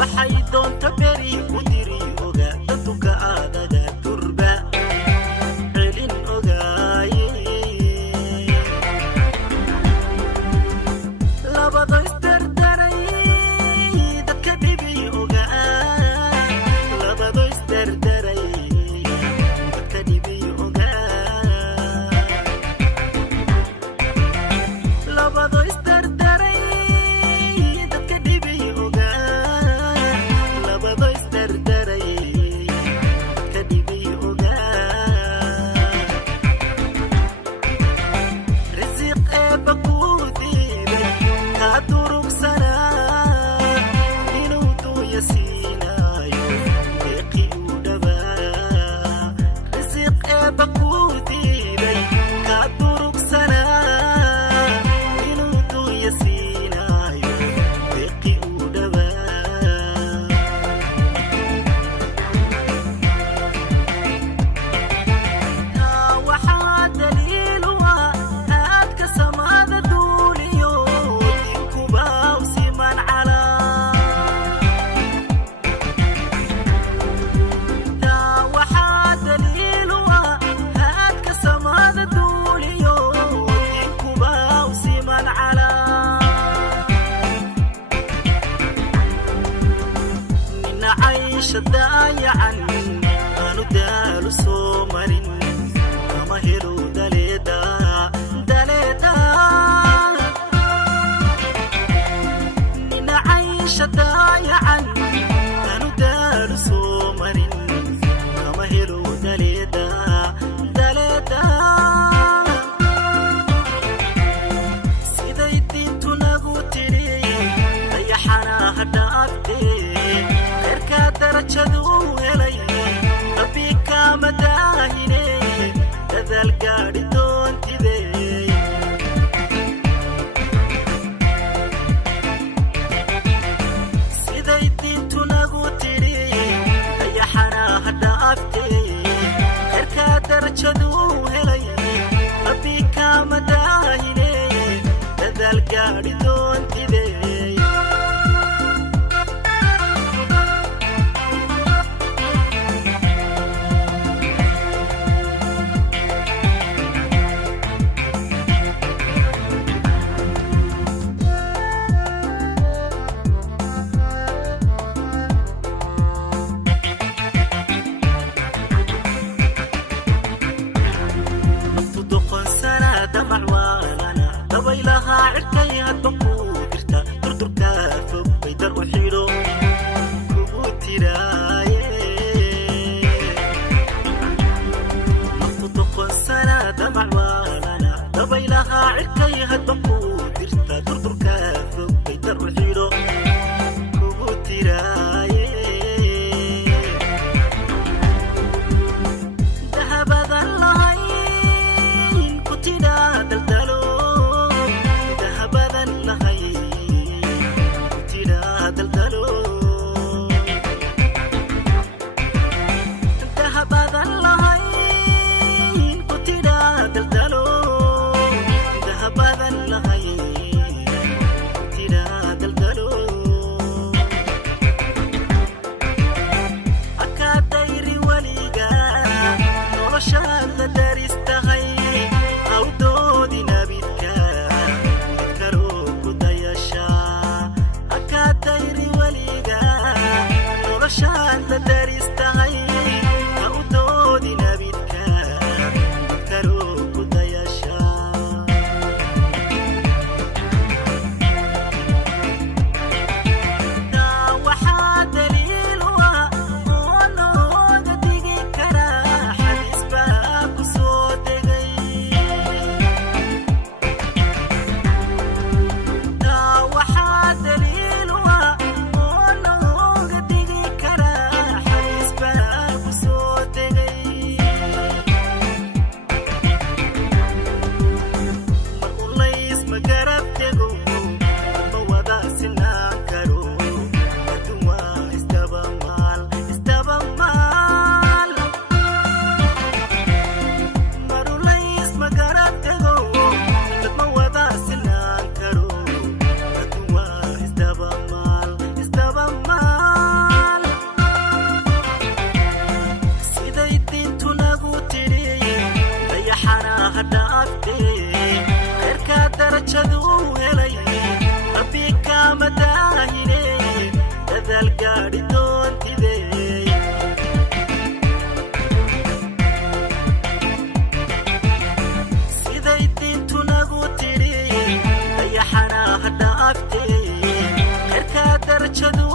waxay doonta beri u diri oga dadka aadaga turba celin ogaaye labada isdardaray dadka dhibi ogaa labada isdardaray dadka dhibi ogaa labada isdardaray dadka dhibi ogaa labada isdardaray dadka dhibi ogaa risiq eebba kuu diiday kaa durugsanaa inuu duuya siinaayo deeqi u dhawaa risiq eebba kuu diiday kaa durugsanaa inuu duuya siinaayo deeqi u dhawaa waxaa daliil u ah aadka samaada duuliyo dinkuba u siman calaa waxaa daliil u ah aadka samaada duuliyo dinkuba u siman calaa nina caysha daayacan aanu daalu soo marin kama helo daleeda daleeda nina caysha daayacan aanu daalu soo marin kama helo daleeda daleeda siday diintu nagu tidhi dayaxana ha dhaafte kheerkaa darajadu helay rabbi kaama daahine dadaal gaadhi doontide siday diintu nagu tidhi dayaxana ha dhaafte kheerkaa darajadu helay rabbi kaama daahine dadaal gaadhi doontide naftu doqonsana damac waalana dabaylahaa cirkay hadba kuu dirta durdurkaa fog bay dar u xidho kugu tiraaye naftu doqonsana damac waalana dabaylahaa cirkay hadba kuu dirta durdurkaa fog bay dar u xidho kugu tiraaye dahabadan lahayn ku tidhaa daldalo dahabadan lahayn ku tidhaa daldalo dahabadan lahayn ku tidhaa daldalo dahabadan lahayn ku tidhaa daldalo akaa dayri weliga noloshaad la daristahay awdoodi nabidka mid kaloo ku dayashaa akaa dayri weliga noloshaad la daristahay awdoodi nabidka mid kaloo ku dayashaa waxaa daliil u ah oo looga digi karaa xadiis baa ku soo degay waxaa daliil u ah oo looga digi karaa gaadhi doontidee siday diintu nagu tidhi dayaxana hadha aftee herkaa darajadu